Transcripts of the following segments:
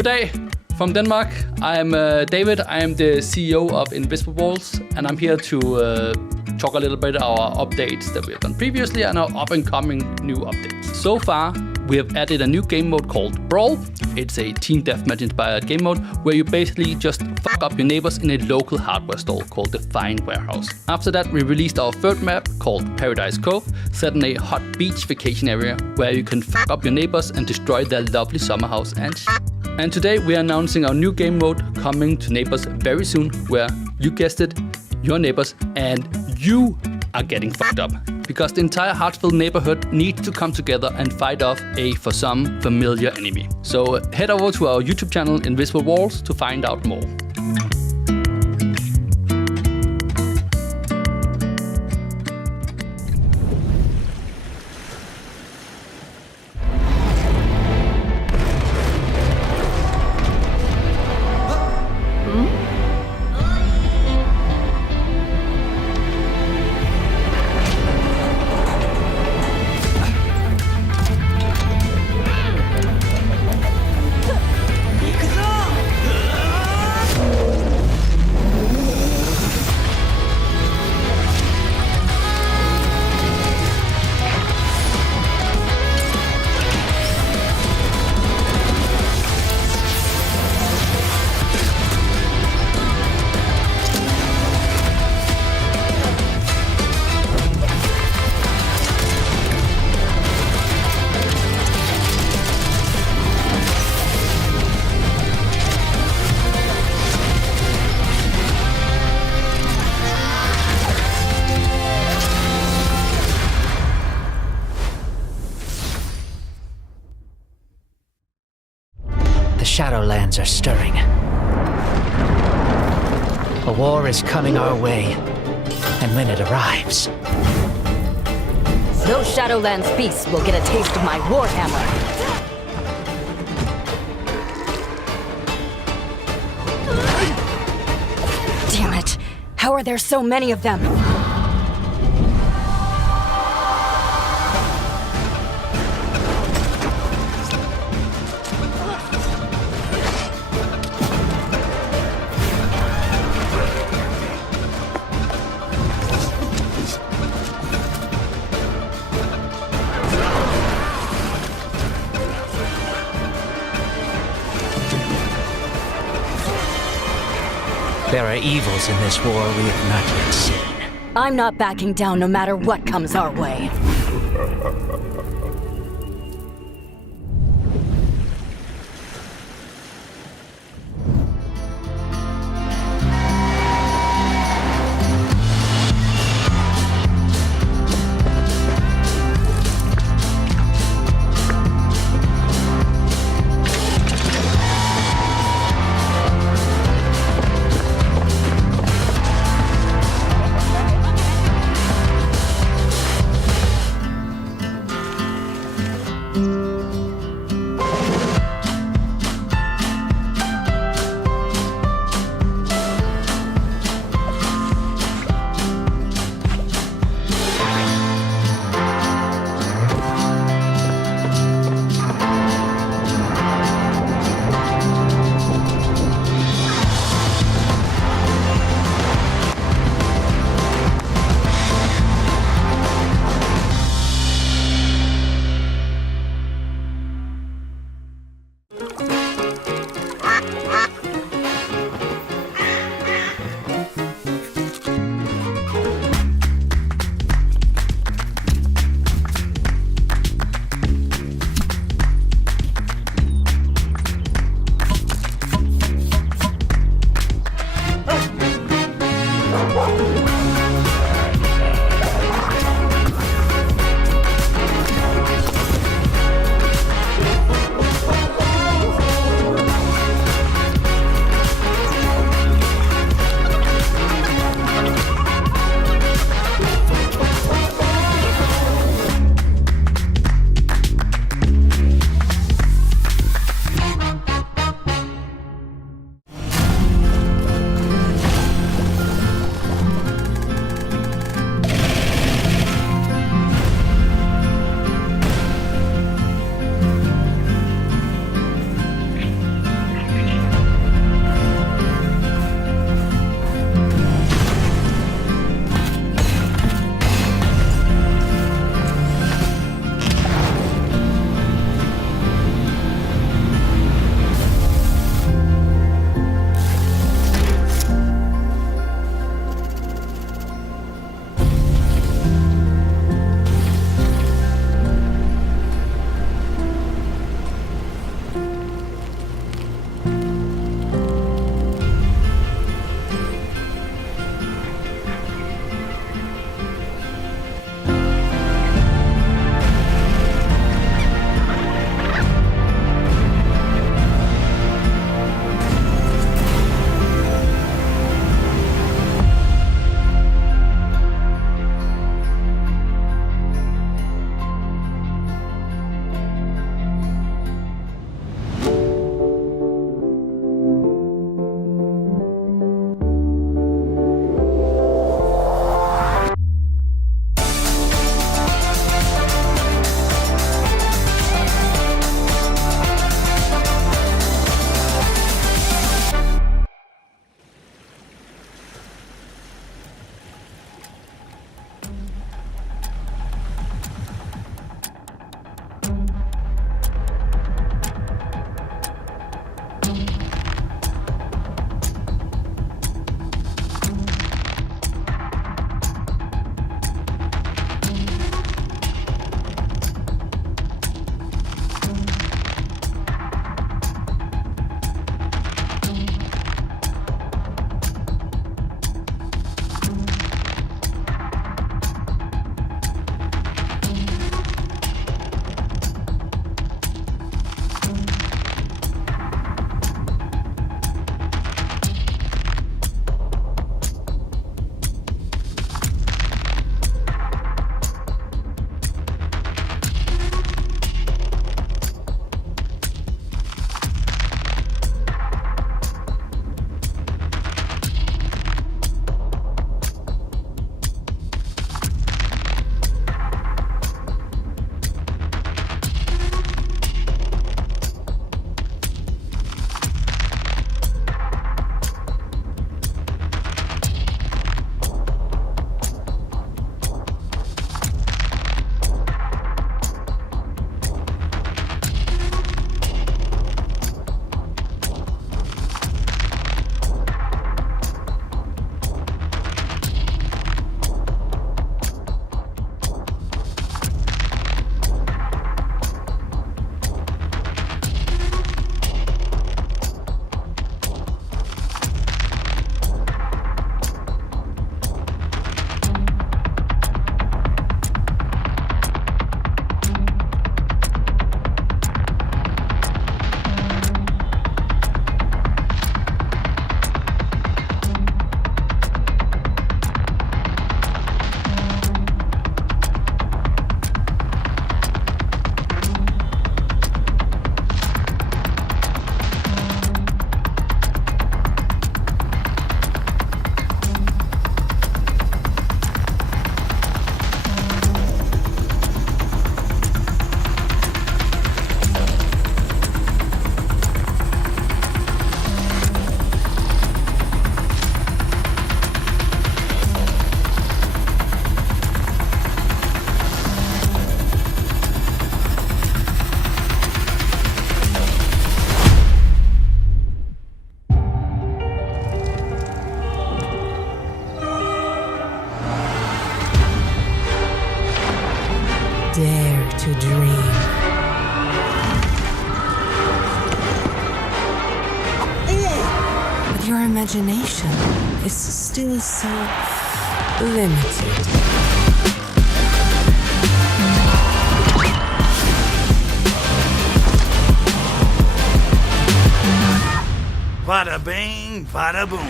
Good day from Denmark. I'm David. I am the CEO of Invisible Walls, and I'm here to talk a little bit about our updates that we have done previously and our up-and-coming new updates. So far, we have added a new game mode called Brawl. It's a team deathmatch-inspired game mode where you basically just fuck up your neighbors in a local hardware store called the Fine Warehouse. After that, we released our third map called Paradise Cove, set in a hot beach vacation area where you can fuck up your neighbors and destroy their lovely summer house and shit. And today we are announcing our new game mode coming to neighbors very soon, where, you guessed it, your neighbors and you are getting fucked up. Because the entire Hartsville neighborhood needs to come together and fight off a, for some, familiar enemy. So head over to our YouTube channel Invisible Walls to find out more. The Shadowlands are stirring. A war is coming our way, and when it arrives... Those Shadowlands beasts will get a taste of my warhammer. Damn it! How are there so many of them? There are evils in this war we have not yet seen. I'm not backing down no matter what comes our way. imagination is still so limited. Bada bing, bada boom.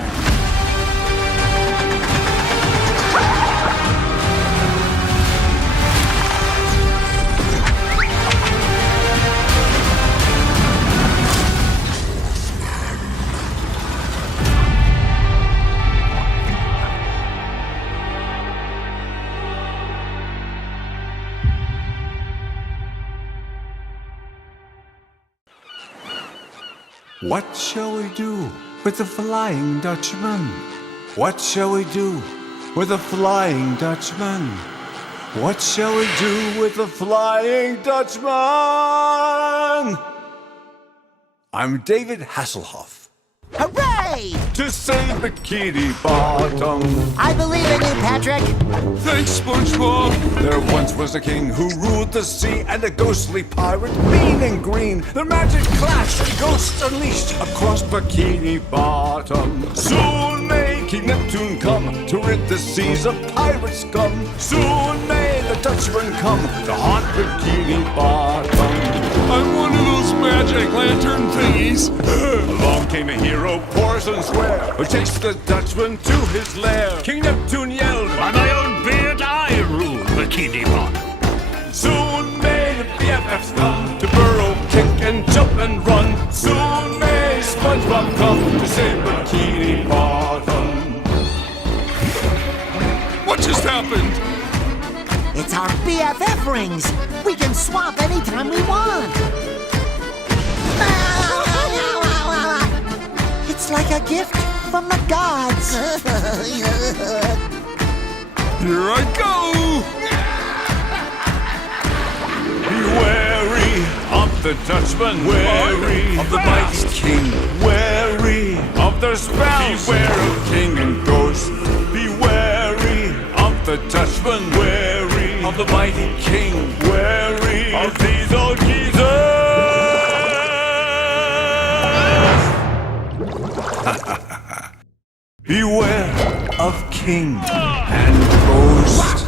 What shall we do with the Flying Dutchman? What shall we do with the Flying Dutchman? What shall we do with the Flying Dutchman? I'm David Hasselhoff. Hooray! To save Bikini Bottom. I believe in you, Patrick. Thanks, SpongeBob. There once was a king who ruled the sea, and a ghostly pirate, mean and green. Their magic clashed and ghosts unleashed across Bikini Bottom. Soon may King Neptune come to rid the seas of pirate scum. Soon may the Dutchman come to haunt Bikini Bottom. I'm one of those magic lantern thingies. Along came a hero, Porson Square, who takes the Dutchman to his lair. King Neptune yelled, By my own beard I rule Bikini Bottom. soon may the BFFs come to burrow, kick and jump and run. Soon may SpongeBob come to save Bikini Bottom. What just happened? It's our BFF rings. We can swap anytime we want. It's like a gift from the gods. Here I go! Be wary of the Dutchman, wary of the mighty king, wary of their spells. Beware of king and ghost. Be wary of the Dutchman, wary of the mighty king, wary of these old geezers. Beware of king and ghost.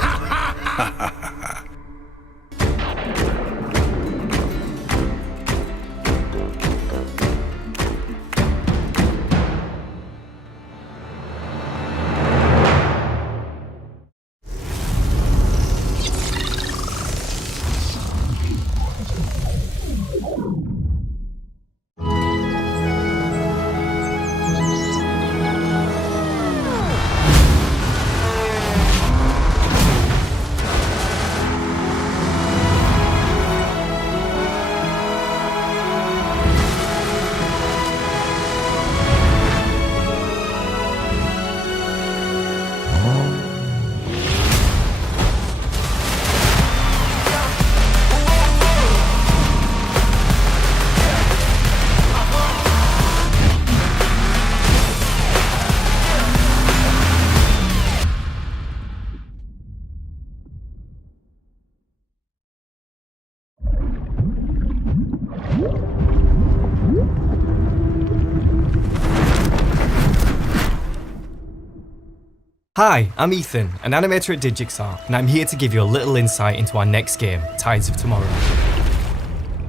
Hi, I'm Ethan, an animator at Digixar, and I'm here to give you a little insight into our next game, Tides of Tomorrow.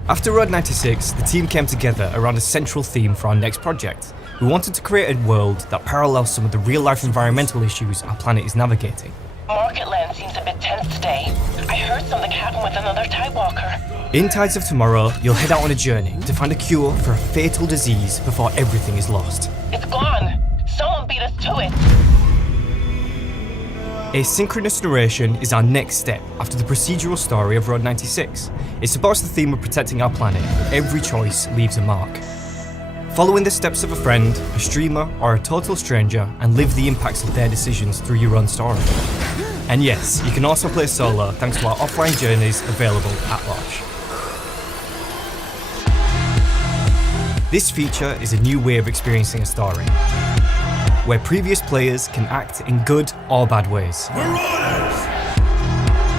After Road 96, the team came together around a central theme for our next project. We wanted to create a world that parallels some of the real-life environmental issues our planet is navigating. Market Land seems a bit tense today. I heard something happened with another Tidewalker. In Tides of Tomorrow, you'll head out on a journey to find a cure for a fatal disease before everything is lost. It's gone. Someone beat us to it. Asynchronous narration is our next step after the procedural story of Road 96. It supports the theme of protecting our planet, but every choice leaves a mark. Following the steps of a friend, a streamer, or a total stranger, and live the impacts of their decisions through your own story. And yes, you can also play solo thanks to our offline journeys available at launch. This feature is a new way of experiencing a story, where previous players can act in good or bad ways.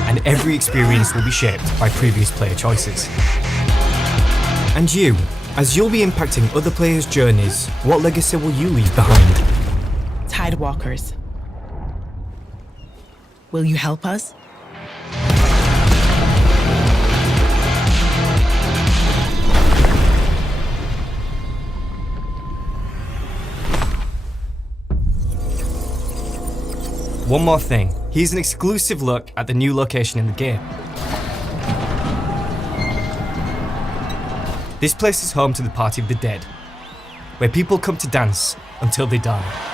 And every experience will be shaped by previous player choices. And you, As you'll be impacting other players' journeys, what legacy will you leave behind? Tidewalkers. Will you help us? One more thing, here's an exclusive look at the new location in the game. This place is home to the Party of the Dead, where people come to dance until they die.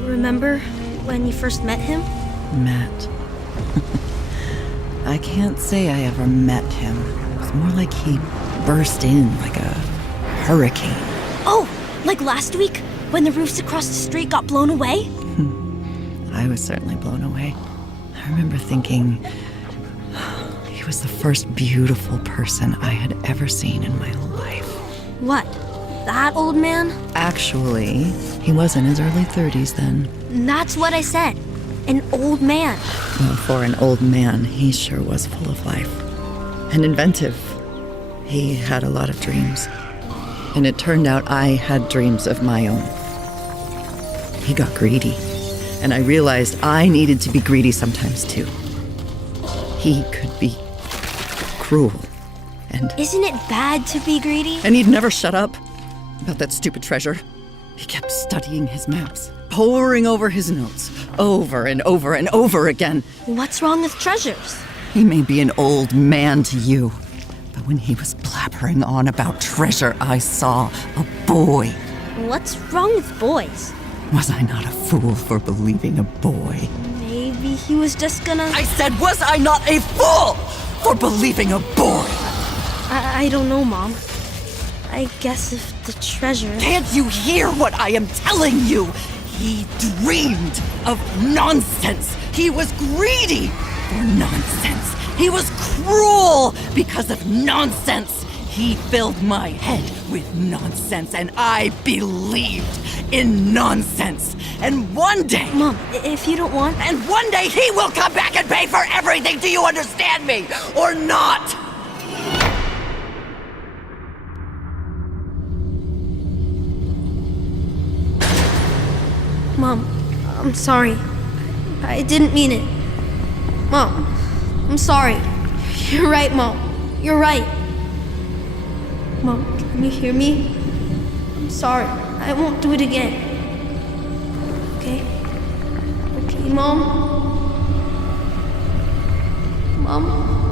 Remember when you first met him? Met. I can't say I ever met him. It was more like he burst in like a hurricane. Oh, like last week when the roofs across the street got blown away? I was certainly blown away. I remember thinking he was the first beautiful person I had ever seen in my life. What? That old man? Actually, he was in his early 30s then. That's what I said. An old man. Well, for an old man, he sure was full of life. And inventive. He had a lot of dreams. And it turned out I had dreams of my own. He got greedy. And I realized I needed to be greedy sometimes too. He could be cruel. And isn't it bad to be greedy? And he'd never shut up about that stupid treasure. He kept studying his maps, poring over his notes, over and over and over again. What's wrong with treasures? He may be an old man to you, but when he was blabbering on about treasure, I saw a boy. What's wrong with boys? Was I not a fool for believing a boy? Maybe he was just gonna... I said, was I not a fool for believing a boy? I don't know, Mom. I guess if the treasure... Can't you hear what I am telling you? He dreamed of nonsense. He was greedy for nonsense. He was cruel because of nonsense. He filled my head with nonsense, and I believed in nonsense. And one day... Mom, if you don't want... And one day he will come back and pay for everything. Do you understand me? Or not? Mom, I'm sorry. I didn't mean it. Mom, I'm sorry. You're right, Mom. You're right. Mom, can you hear me? I'm sorry. I won't do it again. Okay? Okay, Mom? Mom?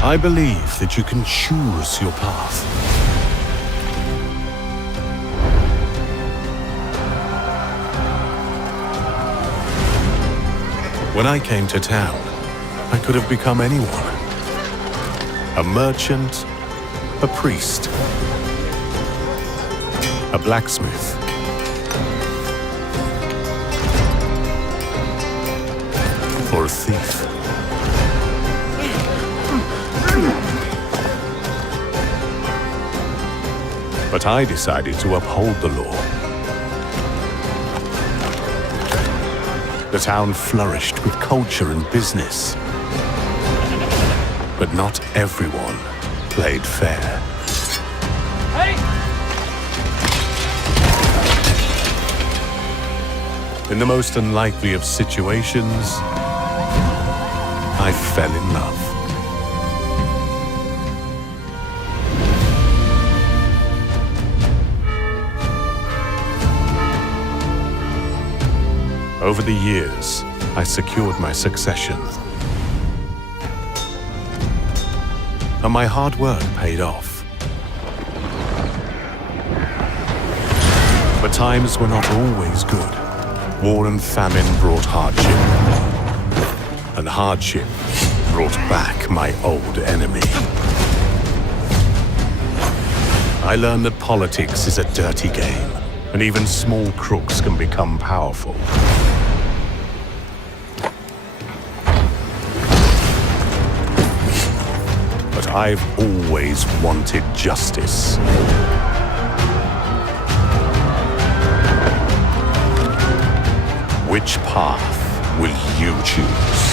I believe that you can choose your path. When I came to town, I could have become anyone. A merchant, a priest, a blacksmith, or a thief. But I decided to uphold the law. The town flourished with culture and business. But not everyone played fair. Hey! In the most unlikely of situations, I fell in love. Over the years, I secured my succession. And my hard work paid off. But times were not always good. War and famine brought hardship. And hardship brought back my old enemy. I learned that politics is a dirty game, and even small crooks can become powerful. But I've always wanted justice. Which path will you choose?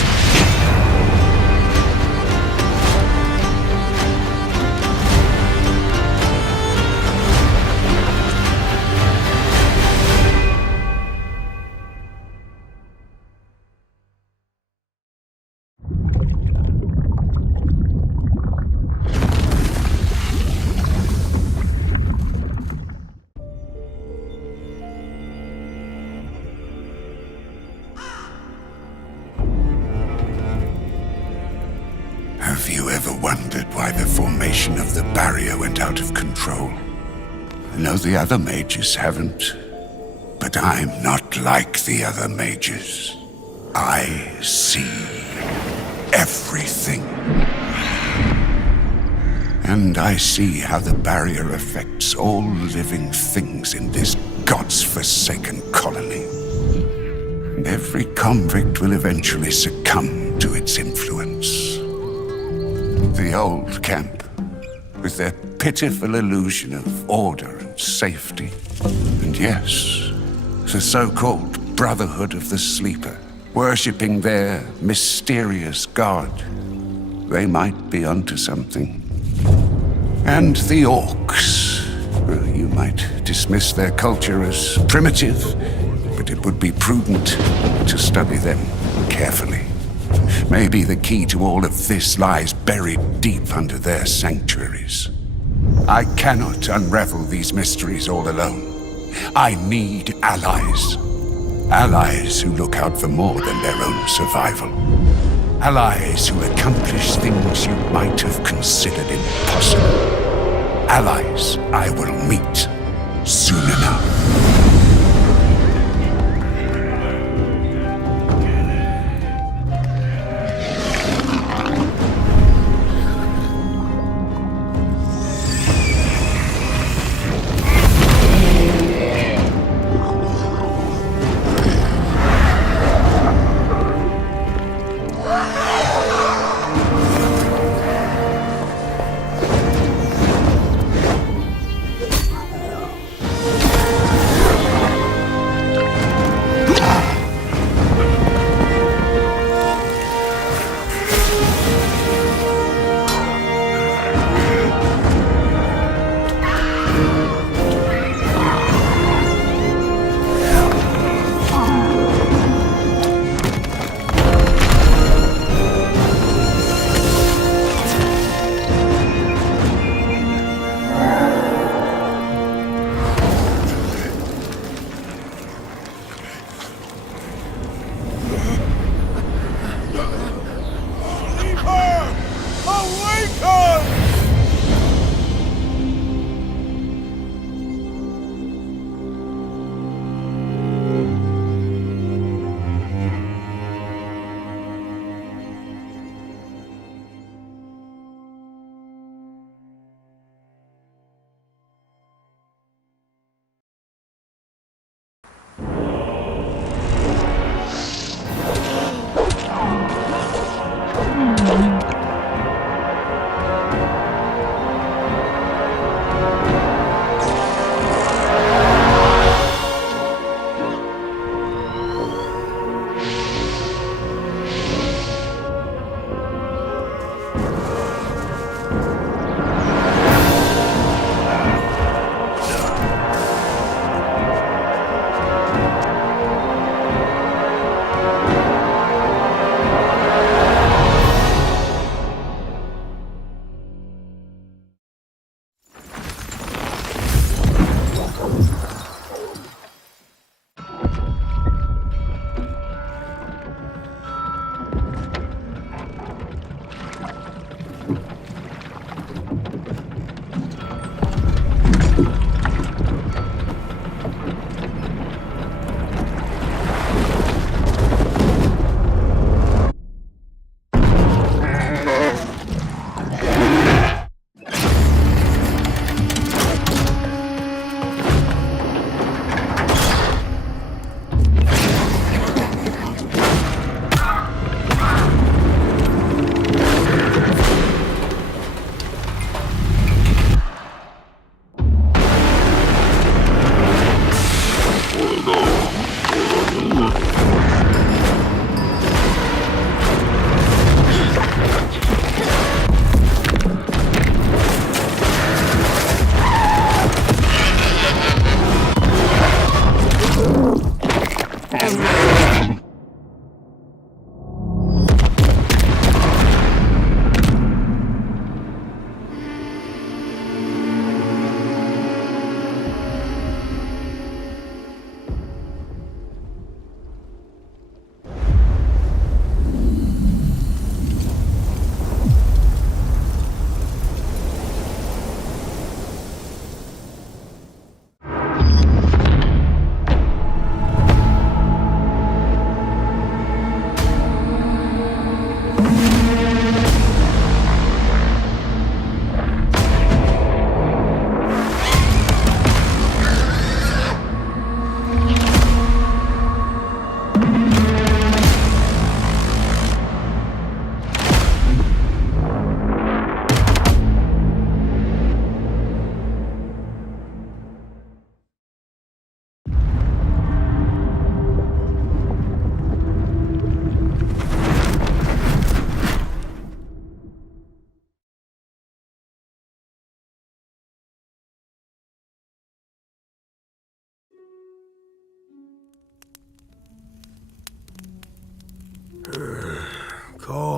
activation of the barrier went out of control. I know the other mages haven't, but I'm not like the other mages. I see everything. And I see how the barrier affects all living things in this God's forsaken colony. And every convict will eventually succumb to its influence. The old camp, with their pitiful illusion of order and safety. And yes, the so-called Brotherhood of the Sleeper, worshipping their mysterious god. They might be onto something. And the orcs. Well, you might dismiss their culture as primitive, but it would be prudent to study them carefully. Maybe the key to all of this lies buried deep under their sanctuaries. I cannot unravel these mysteries all alone. I need allies. Allies who look out for more than their own survival. Allies who accomplish things you might have considered impossible. Allies I will meet soon enough.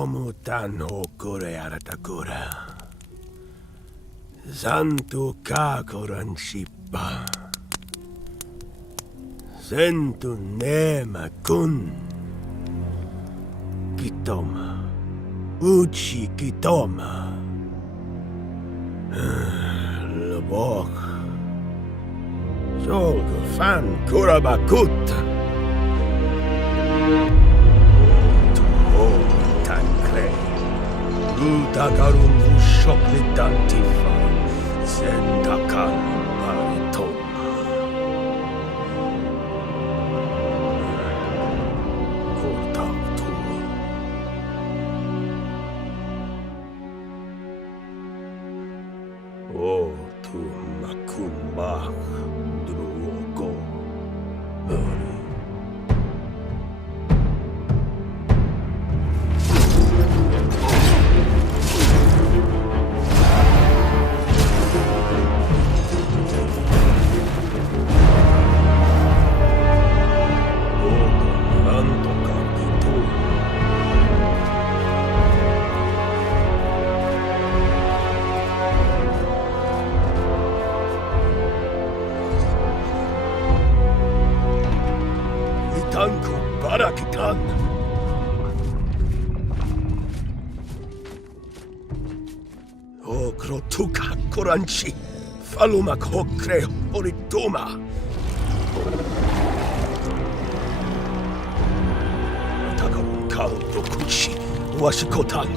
Tomutan hokore aratakura. Santu kakoran shippa. Sentu nema kun. Kitoma. Uchi kitoma. Lobok. Solgo fan kurabakut. Tankre. Utakarun ushoklitantifa. Zendakan paritoma. Kortaktu. O tu makumbak drugo. Barakitan. O krotuka koranchi. Falumak hokre oritoma. Takarun kal dokuchi. Washikotan.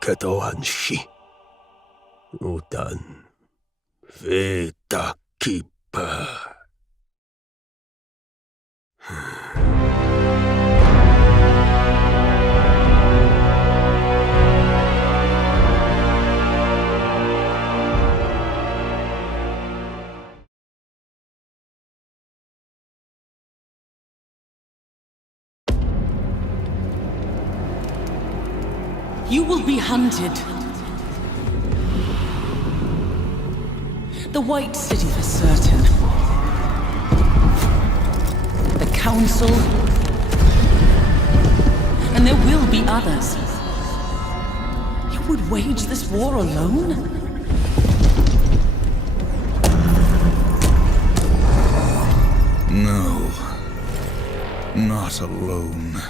Ketoanshi. Utan Fatekeeper. You will be hunted. The White City for certain. The Council. And there will be others. You would wage this war alone? No. Not alone.